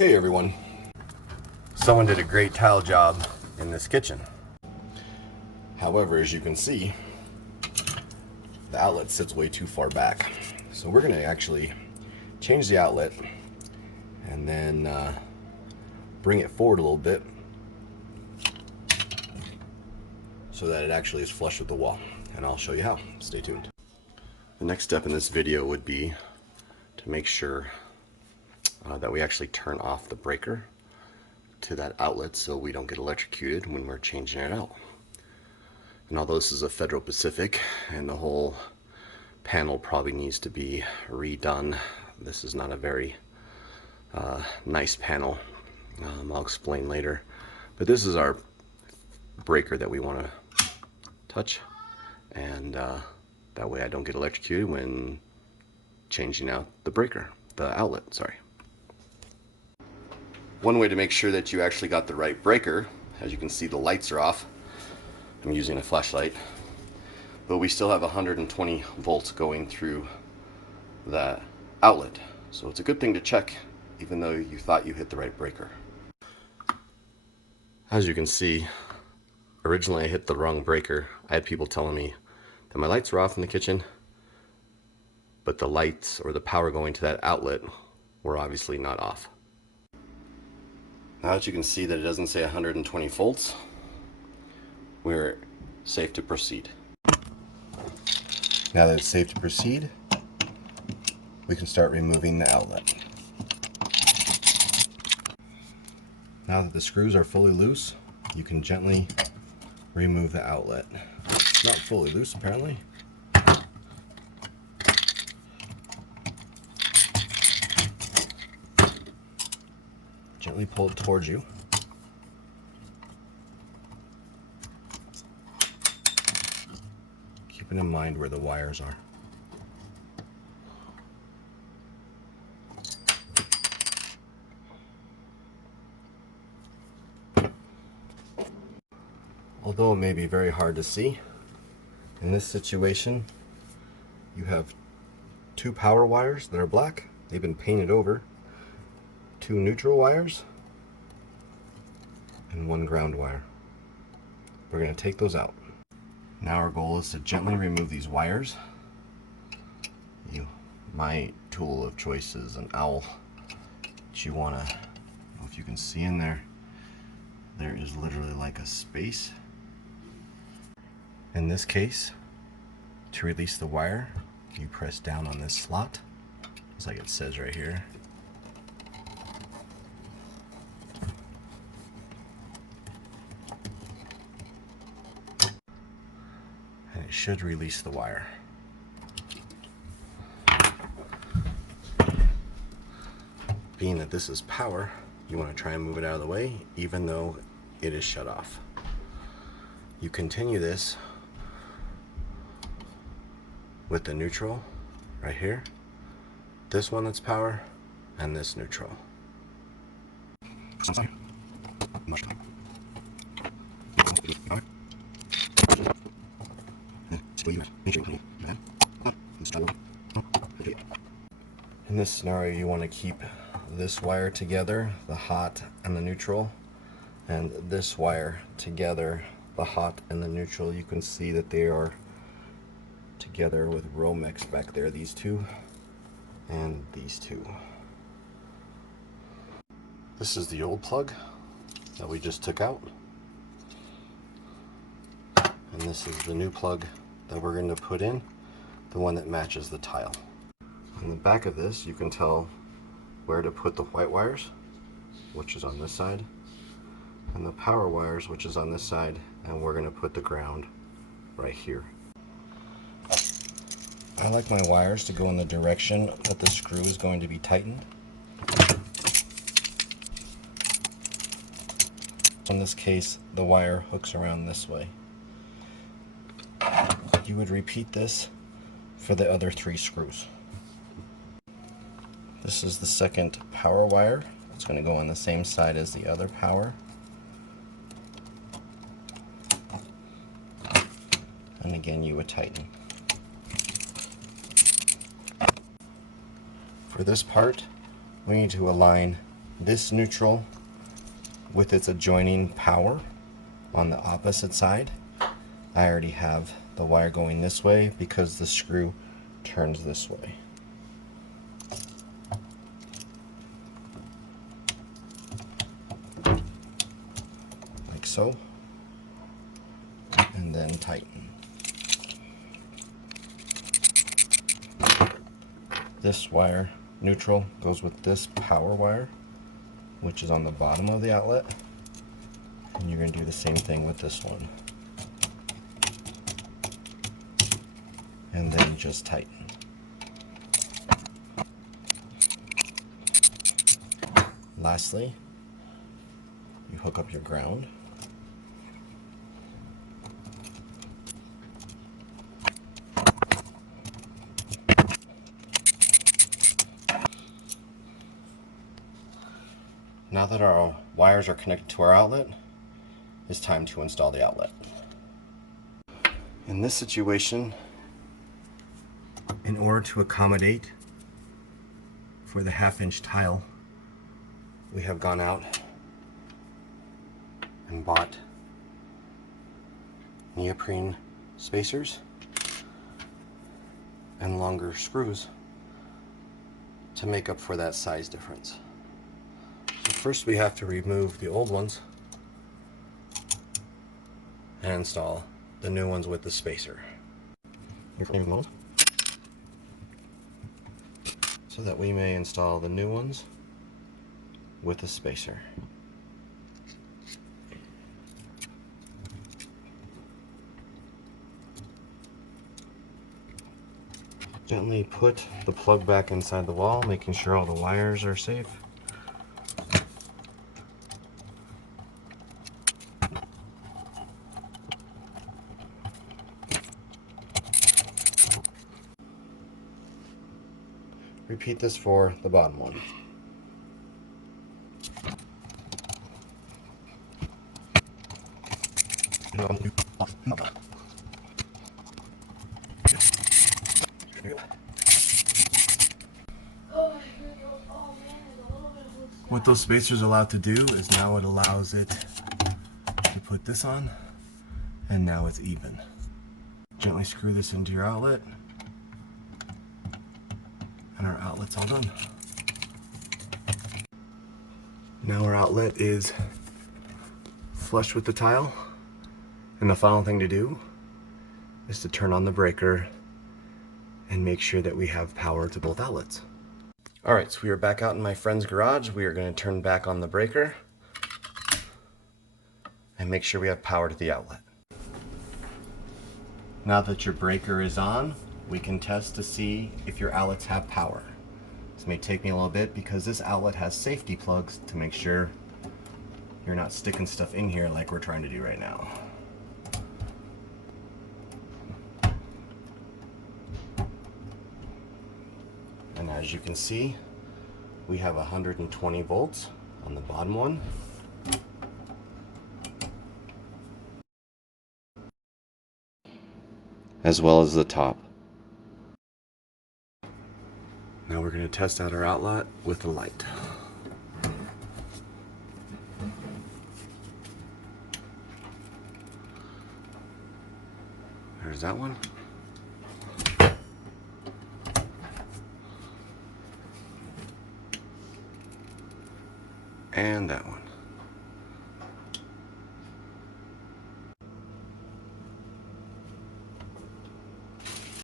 Hey everyone. Someone did a great tile job in this kitchen. However, as you can see, the outlet sits way too far back. So we're going to actually change the outlet and then bring it forward a little bit so that it actually is flush with the wall. And I'll show you how. Stay tuned. The next step in this video would be to make sure that we actually turn off the breaker to that outlet so we don't get electrocuted when we're changing it out. And although this is a Federal Pacific and the whole panel probably needs to be redone, this is not a very nice panel. I'll explain later. But this is our breaker that we want to touch, and that way I don't get electrocuted when changing out the breaker, the outlet, sorry. One way to make sure that you actually got the right breaker, as you can see the lights are off. I'm using a flashlight, but we still have 120 volts going through that outlet. So it's a good thing to check even though you thought you hit the right breaker. As you can see, originally I hit the wrong breaker. I had people telling me that my lights were off in the kitchen, but the lights or the power going to that outlet were obviously not off. Now that you can see that it doesn't say 120 volts, we're safe to proceed. Now that it's safe to proceed, we can start removing the outlet. Now that the screws are fully loose, you can gently remove the outlet. It's not fully loose apparently. Gently pull it towards you. Keeping in mind where the wires are. Although it may be very hard to see, in this situation you have two power wires that are black. They've been painted over. Two neutral wires and one ground wire. We're going to take those out. Now our goal is to gently remove these wires. My tool of choice is an owl. But you want to, I don't know if you can see in there, there is literally like a space. In this case, to release the wire, you press down on this slot, just like it says right here. And it should release the wire. Being that this is power, you want to try and move it out of the way, even though it is shut off. You continue this with the neutral right here, this one that's power, and this neutral. In this scenario, you want to keep this wire together, the hot and the neutral, and this wire together, the hot and the neutral. You can see that they are together with Romex back there, these two and these two. This is the old plug that we just took out, and this is the new plug that we're going to put in, the one that matches the tile. On the back of this, you can tell where to put the white wires, which is on this side, and the power wires, which is on this side, and we're going to put the ground right here. I like my wires to go in the direction that the screw is going to be tightened. In this case, the wire hooks around this way. You would repeat this for the other three screws. This is the second power wire. It's going to go on the same side as the other power. And again, you would tighten. For this part, we need to align this neutral with its adjoining power on the opposite side. I already have the wire going this way because the screw turns this way. Like so. And then tighten. This wire, neutral, goes with this power wire, which is on the bottom of the outlet. And you're going to do the same thing with this one. And then just tighten. Lastly, you hook up your ground. Now that our wires are connected to our outlet, it's time to install the outlet. In this situation, in order to accommodate for the 1/2-inch tile, we have gone out and bought neoprene spacers and longer screws to make up for that size difference. So first we have to remove the old ones and install the new ones with the spacer. So that we may install the new ones with the spacer. Gently put the plug back inside the wall, making sure all the wires are safe. Repeat this for the bottom one. What those spacers allow to do is now it allows it to put this on, and now it's even. Gently screw this into your outlet, and our outlet's all done. Now our outlet is flush with the tile, and the final thing to do is to turn on the breaker and make sure that we have power to both outlets. Alright, so we are back out in my friend's garage. We are going to turn back on the breaker and make sure we have power to the outlet. Now that your breaker is on, we can test to see if your outlets have power. This may take me a little bit because this outlet has safety plugs to make sure you're not sticking stuff in here like we're trying to do right now. And as you can see, we have 120 volts on the bottom one. As well as the top. Now we're going to test out our outlet with the light. There's that one. And that one.